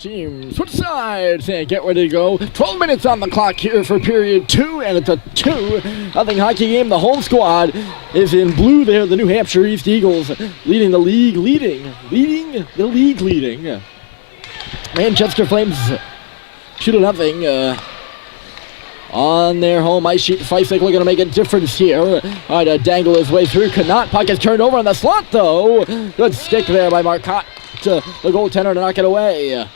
Team switch sides and get ready to go. 12 minutes on the clock here for period 2, and it's a 2-0 hockey game. The home squad is in blue there. The New Hampshire East Eagles leading the league. Manchester Flames 2-0 on their home ice sheet. Feisig looking to make a difference here. Trying to dangle his way through. Cannot. Puck is turned over in the slot though. Good stick there by Marcotte. The goaltender to knock it away.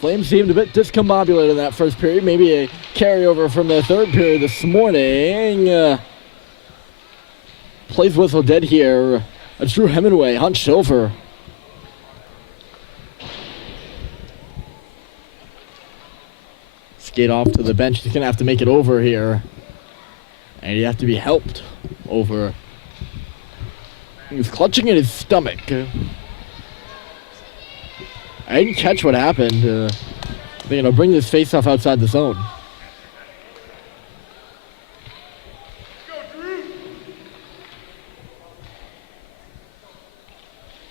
Flames seemed a bit discombobulated in that first period. Maybe a carryover from the third period this morning. Plays whistle dead here. It's Drew Hemingway hunched over. Skate off to the bench. He's going to have to make it over here. And you have to be helped over. He was clutching at his stomach. I didn't catch what happened. They're going to bring this face-off outside the zone.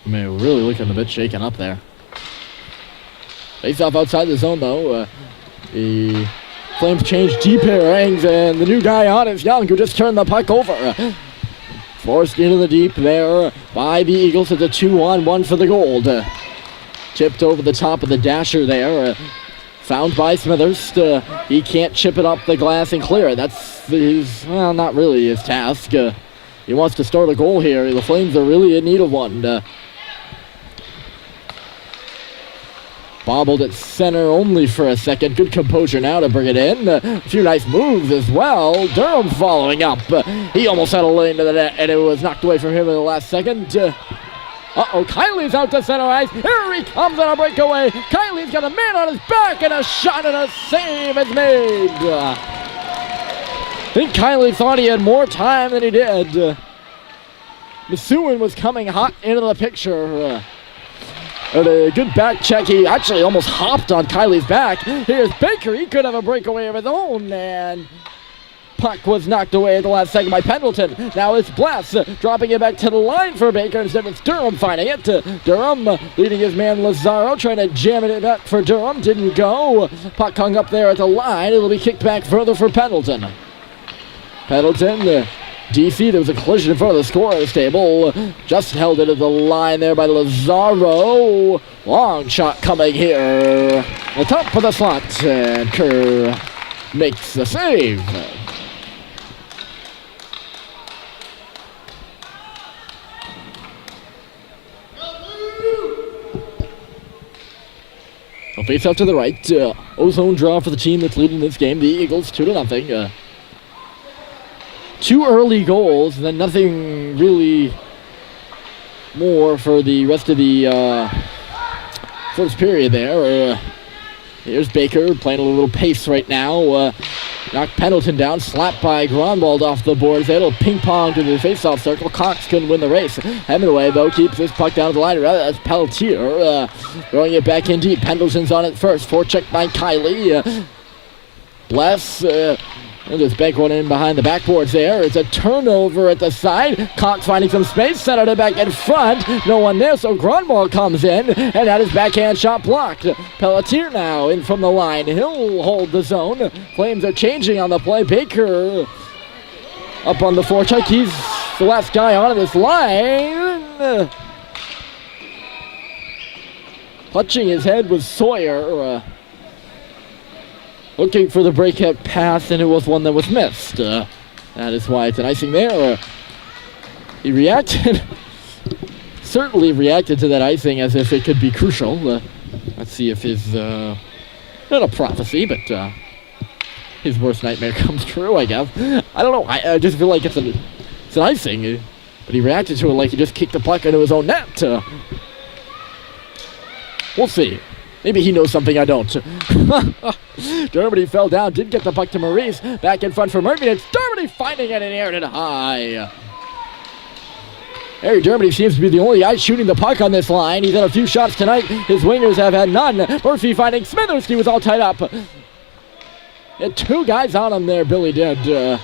I mean, we're really looking a bit shaken up there. Face-off outside the zone, though. The Flames change deep pairings, and the new guy on is Young, who just turned the puck over. Forced into the deep there by the Eagles. It's a 2-on-1 for the Gold. Chipped over the top of the dasher there. Found by Smithers. He can't chip it up the glass and clear it. That's his, well, not really his task. He wants to start a goal here. The Flames are really in need of one. Bobbled at center only for a second. Good composure now to bring it in. A few nice moves as well. Durham following up. He almost had a lane to the net, and it was knocked away from him in the last second. Kiley's out to center ice. Here he comes on a breakaway. Kiley's got a man on his back, and a shot and a save is made. I think Kiley thought he had more time than he did. Masuin was coming hot into the picture. And a good back check. He actually almost hopped on Kiley's back. Here's Baker. He could have a breakaway of his own, and puck was knocked away at the last second by Pendleton. Now it's Bless dropping it back to the line for Baker. Instead it's Durham finding it. Durham leading his man Lazaro, trying to jam it back for Durham. Didn't go. Puck hung up there at the line. It'll be kicked back further for Pendleton. Pendleton, DC, there was a collision in front of the scorer's table. Just held it at the line there by Lazaro. Long shot coming here. The top of the slot, and Kerr makes the save. A face out to the right. Ozone draw for the team that's leading this game. The Eagles 2-0. Two early goals, and then nothing really more for the rest of the first period there. Here's Baker playing a little pace right now. Knocked Pendleton down, slapped by Gronwald off the boards. It'll ping pong to the face-off circle. Cox couldn't win the race. Hemingway, though, keeps this puck down to the line. That's Pelletier throwing it back in deep. Pendleton's on it first. Forecheck by Kiley. Bless. And just bank one in behind the backboards there. It's a turnover at the side. Cox finding some space, centered it back in front. No one there, so Gronwald comes in, and that is backhand shot blocked. Pelletier now in from the line. He'll hold the zone. Flames are changing on the play. Baker up on the forecheck. He's the last guy on this line. Clutching his head was Sawyer. Looking for the breakout pass, and it was one that was missed. That is why it's an icing there. He reacted, certainly reacted to that icing as if it could be crucial. Let's see if his, not a prophecy, but his worst nightmare comes true, I guess. I don't know, I just feel like it's an icing, but he reacted to it like he just kicked the puck into his own net. We'll see. Maybe he knows something I don't. Dermody fell down, did get the puck to Maurice. Back in front for Murphy. It's Dermody finding it and aired it high. Harry Dermody seems to be the only guy shooting the puck on this line. He's had a few shots tonight. His wingers have had none. Murphy finding Smithers. He was all tied up. Had two guys on him there, Billy did.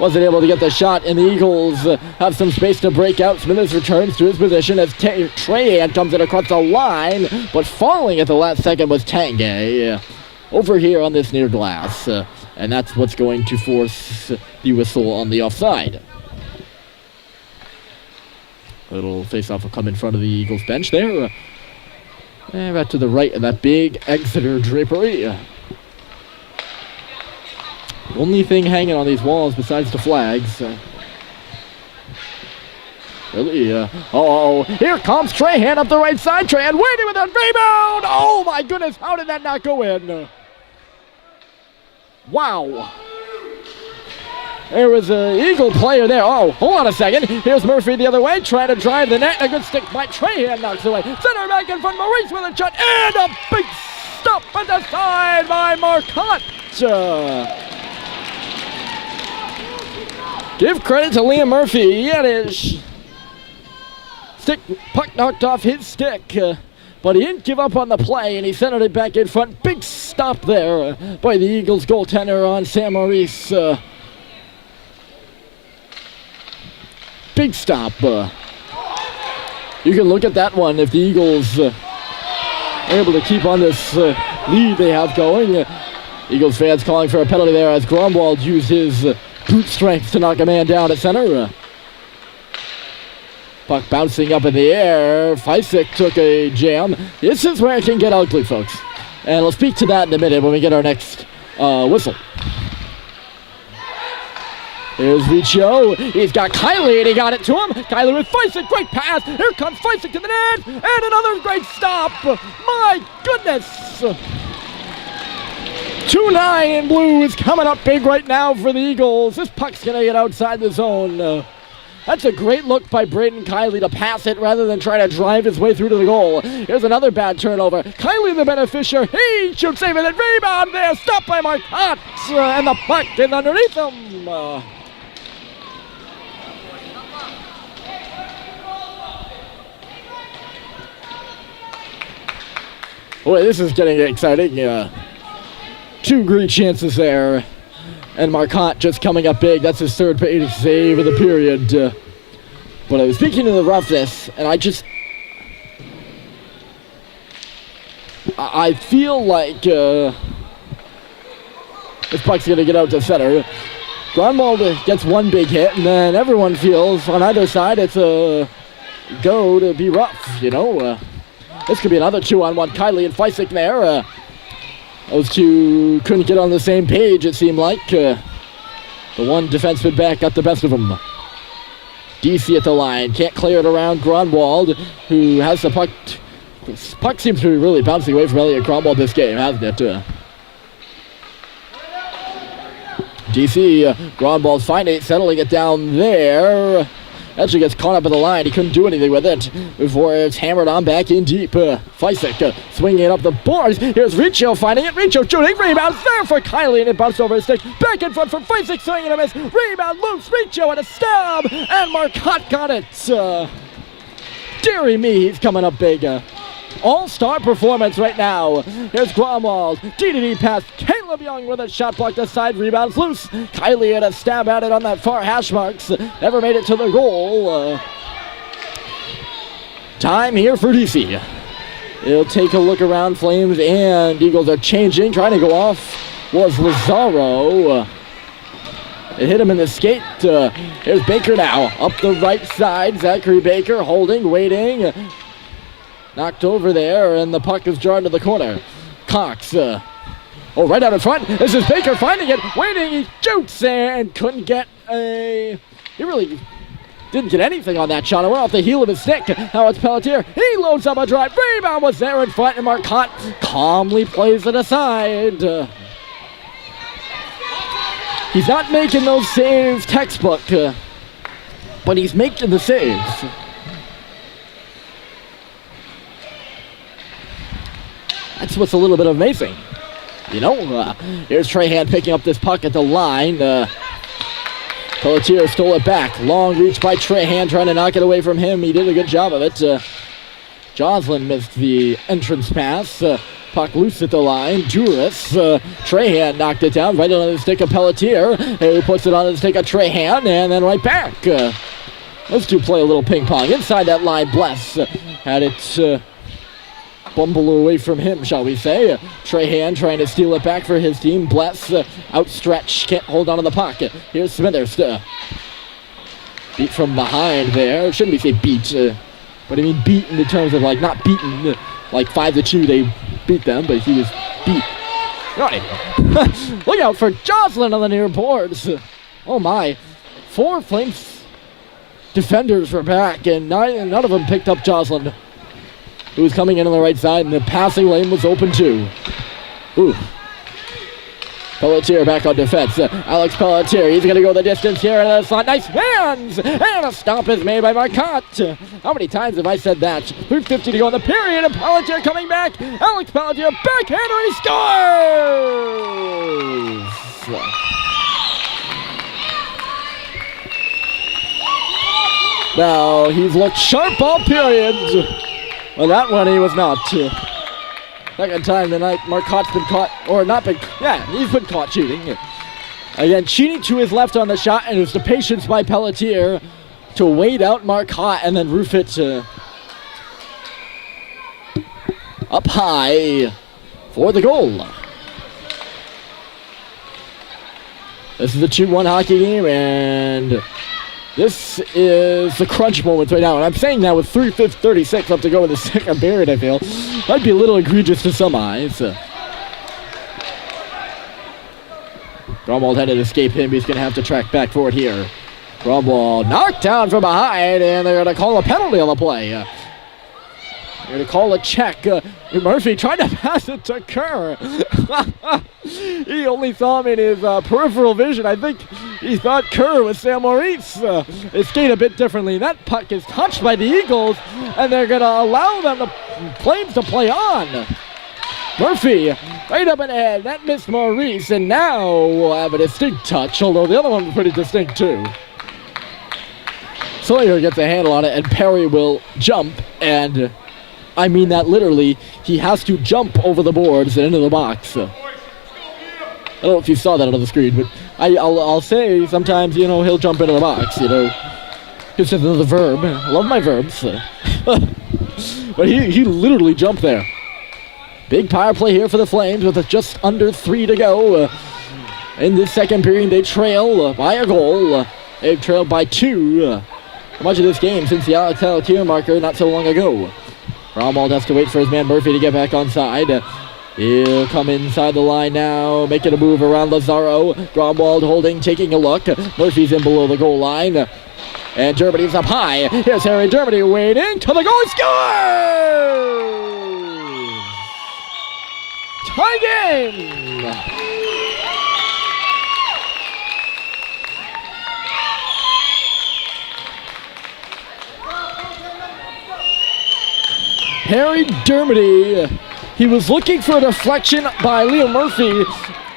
Wasn't able to get the shot, and the Eagles have some space to break out. Smithers returns to his position as Trahan comes in across the line, but falling at the last second was Tanguay over here on this near glass. And that's what's going to force the whistle on the offside. Little face-off will come in front of the Eagles bench there. And right to the right of that big Exeter drapery. Only thing hanging on these walls besides the flags. Really, here comes Trahan up the right side. Trahan waiting with a rebound. Oh my goodness, how did that not go in? Wow. There was an Eagle player there. Oh, hold on a second. Here's Murphy the other way, trying to drive the net. A good stick by Trahan, knocks away. Center back in front, Maurice with a shot. And a big stop at the side by Marcotte. Give credit to Liam Murphy. He had his puck knocked off his stick. But he didn't give up on the play, and he centered it back in front. Big stop there by the Eagles goaltender on Sam Maurice. Big stop. You can look at that one if the Eagles are able to keep on this lead they have going. Eagles fans calling for a penalty there as Gromwald used his brute strength to knock a man down at center. Puck bouncing up in the air. Feisick took a jam. This is where it can get ugly, folks. And we'll speak to that in a minute when we get our next whistle. Here's Riccio. He's got Kiley, and he got it to him. Kiley with Feisick. Great pass. Here comes Feisick to the net. And another great stop. My goodness. 2-9 in blue is coming up big right now for the Eagles. This puck's going to get outside the zone. That's a great look by Braden Kiley to pass it rather than try to drive his way through to the goal. Here's another bad turnover. Kiley the beneficiary. He should save it. And rebound there. Stopped by Marcotte. And the puck is underneath him. Boy, this is getting exciting. Two great chances there. And Marcotte just coming up big. That's his third save of the period. But I was speaking of the roughness, and I feel like this puck's going to get out to center. Gromwald gets one big hit, and then everyone feels on either side it's a go to be rough, you know. This could be another 2-on-1. Kiley and Feisick there. Those two couldn't get on the same page, it seemed like. The one defenseman back got the best of them. DC at the line. Can't clear it around Gromwald, who has the puck. This puck seems to be really bouncing away from Elliot Gromwald this game, hasn't it? DC, Gromwald's finding it, settling it down there. Actually gets caught up in the line. He couldn't do anything with it before it's hammered on back in deep. Feisick swinging it up the boards. Here's Riccio finding it. Riccio shooting. Rebounds there for Kiley, and it bounced over his stick. Back in front for Feisick, swinging a miss. Rebound loose. Riccio at a stab, and Marcotte got it. Deary me, he's coming up big. All-star performance right now. Here's Gromwald. D-to-D pass. Caleb Young with a shot blocked aside. Rebounds loose. Kiley had a stab at it on that far hash marks. Never made it to the goal. Time here for DC. He'll take a look around. Flames and Eagles are changing. Trying to go off was Lazaro. It hit him in the skate. Here's Baker now. Up the right side. Zachary Baker holding, waiting. Knocked over there, and the puck is jarred to the corner. Cox, right out in front. This is Baker finding it, waiting, he shoots, and couldn't get he really didn't get anything on that shot. It went off the heel of his stick. Now it's Pelletier. He loads up a drive. Rebound was there in front, and Marcotte calmly plays it aside. He's not making those saves textbook, but he's making the saves. That's what's a little bit amazing. You know, here's Trahan picking up this puck at the line. Pelletier stole it back. Long reach by Trahan, trying to knock it away from him. He did a good job of it. Joslin missed the entrance pass. Puck loose at the line. Juris. Trahan knocked it down right on the stick of Pelletier, who puts it on the stick of Trahan, and then right back. Those two play a little ping pong. Inside that line, Bless had it bumble away from him, shall we say. Trahan trying to steal it back for his team. Bless outstretched, can't hold on to the puck. Here's Smithers. Beat from behind there. Shouldn't we say beat? But I mean beat in the terms of like not beaten. Like 5-2 they beat them, but he was beat. Look out for Joslin on the near boards. Oh my. 4 Flames defenders were back, and none of them picked up Joslin, who was coming in on the right side, and the passing lane was open too. Ooh. Pelletier back on defense. Alex Pelletier, he's going to go the distance here in the slot. Nice hands! And a stop is made by Marcotte. How many times have I said that? 3:50 to go in the period, and Pelletier coming back. Alex Pelletier, backhander, he scores! Now, he's looked sharp all period. Well, that one he was not. Second time tonight, Marcotte's been caught, or not been, yeah, he's been caught cheating. Again, cheating to his left on the shot, and it was the patience by Pelletier to wait out Marcotte and then roof it up high for the goal. This is a 2-1 hockey game, and this is the crunch moment right now, and I'm saying that with 3:36 left to go in the second period, I feel. Might be a little egregious to some eyes. Gromwald had to escape him. He's going to have to track back for it here. Gromwald knocked down from behind, and they're going to call a penalty on the play. They're going to call a check. Murphy tried to pass it to Kerr. He only saw him in his peripheral vision. I think he thought Kerr was Sam Maurice. They skate a bit differently. That puck is touched by the Eagles, and they're going to allow them, the Flames, to play on. Murphy, right up ahead. That missed Maurice, and now we'll have a distinct touch, although the other one was pretty distinct too. Sawyer gets a handle on it, and Perry will jump, and I mean that literally. He has to jump over the boards and into the box. I don't know if you saw that on the screen, but I'll say sometimes, you know, he'll jump into the box, you know. It's another verb. I love my verbs. But he literally jumped there. Big power play here for the Flames with just under 3 to go. In this second period, they trail by a goal. They've trailed by 2 much of this game since the Alex Pelletier marker not so long ago. Gromwald has to wait for his man Murphy to get back on side. He'll come inside the line now, making a move around Lazaro. Gromwald holding, taking a look. Murphy's in below the goal line. And Dermody's up high. Here's Harry Dermody waiting to the goal. Scores! Tie game! Harry Dermody, he was looking for a deflection by Leo Murphy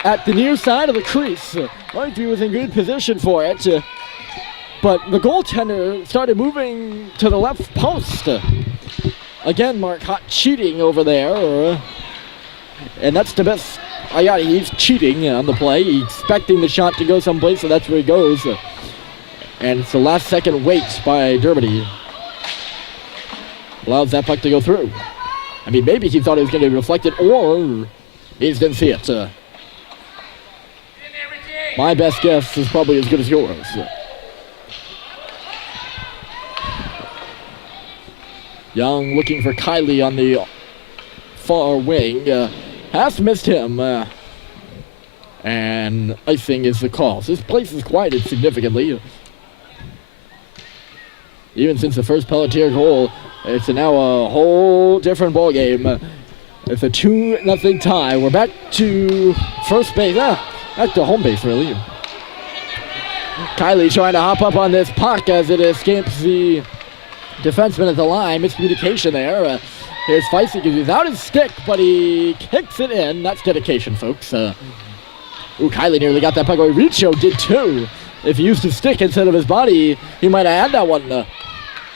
at the near side of the crease. Murphy was in good position for it, but the goaltender started moving to the left post. Again, Marcotte cheating over there, and that's the best. He's cheating on the play. He's expecting the shot to go someplace, so that's where he goes. And it's the last second wait by Dermody. Allows that puck to go through. I mean, maybe he thought it was going to be reflected, or he just didn't see it. My best guess is probably as good as yours. Young looking for Kylie on the far wing. Has missed him. And icing is the call. So this place is quieted significantly. Even since the first Pelletier goal, it's now a whole different ball game. It's a 2-0 tie. We're back to first base. Back to home base, really. Kylie trying to hop up on this puck as it escapes the defenseman at the line. Miscommunication there. Here's Feisty because he's out his stick, but he kicks it in. That's dedication, folks. Kylie nearly got that puck away. Richo did too. If he used his stick instead of his body, he might have had that one.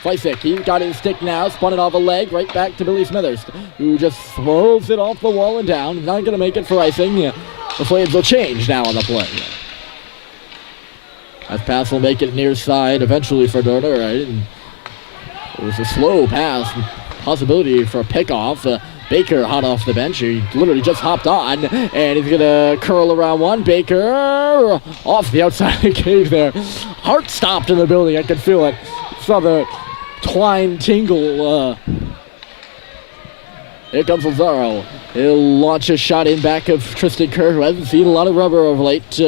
Fleisick, he got his stick now, spun it off a leg, right back to Billy Smithers, who just throws it off the wall and down. Not going to make it for icing. The Flames will change now on the play. That pass will make it near side eventually for Dorner, right? And it was a slow pass, possibility for a pickoff. Baker hot off the bench. He literally just hopped on, and he's going to curl around one. Baker off the outside of the cage there. Heart stopped in the building. I could feel it. Saw the twine tingle. Here comes Lazaro. He'll launch a shot in back of Tristan Kerr, who hasn't seen a lot of rubber of late.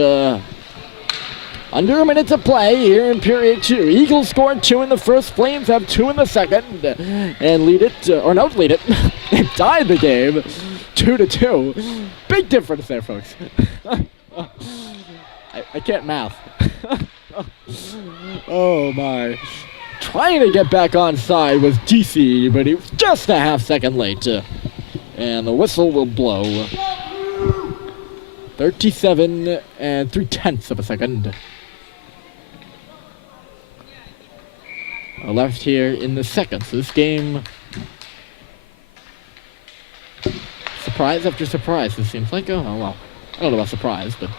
Under a minute to play here in period 2. Eagles scored 2 in the first. Flames have 2 in the second. And lead it, or don't lead it. They tied the game 2-2. Big difference there, folks. I can't math. Oh my. Trying to get back on side was DC, but he was just a half second late. And the whistle will blow. 37 and 3/10 of a second. Left here in the second. So this game, surprise after surprise, it seems like. Oh, well, I don't know about surprise, but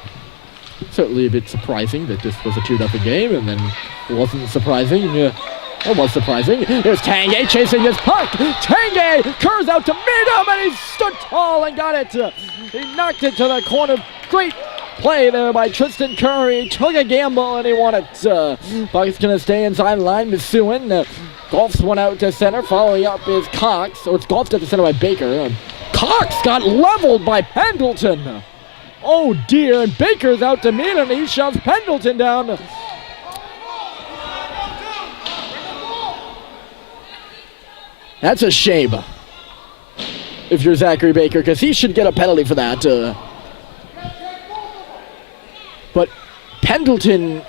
certainly a bit surprising that this was a 2-0 game, and then it wasn't surprising. It was surprising. Here's Tanguay chasing his puck. Tanguay curves out to meet him, and he stood tall and got it. He knocked it to the corner. Great play there by Tristan Curry. Took a gamble, and he won it. Puck's going to stay inside the line. Misuin golfs one out to center. Following up is Cox, or it's golfed at the center by Baker. Cox got leveled by Pendleton. Oh dear, and Baker's out to meet him. He shoves Pendleton down. That's a shame if you're Zachary Baker, because he should get a penalty for that. But Pendleton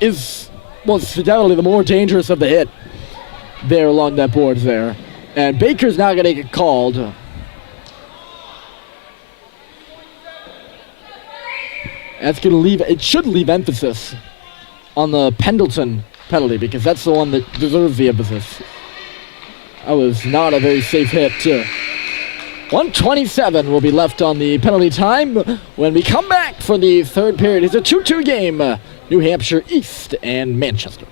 was definitely the more dangerous of the hit there along that boards there. And Baker's now going to get called. That's going to leave, it should leave emphasis on the Pendleton penalty, because that's the one that deserves the emphasis. That was not a very safe hit. 1:27 will be left on the penalty time when we come back for the third period. It's a 2-2 game, New Hampshire East and Manchester.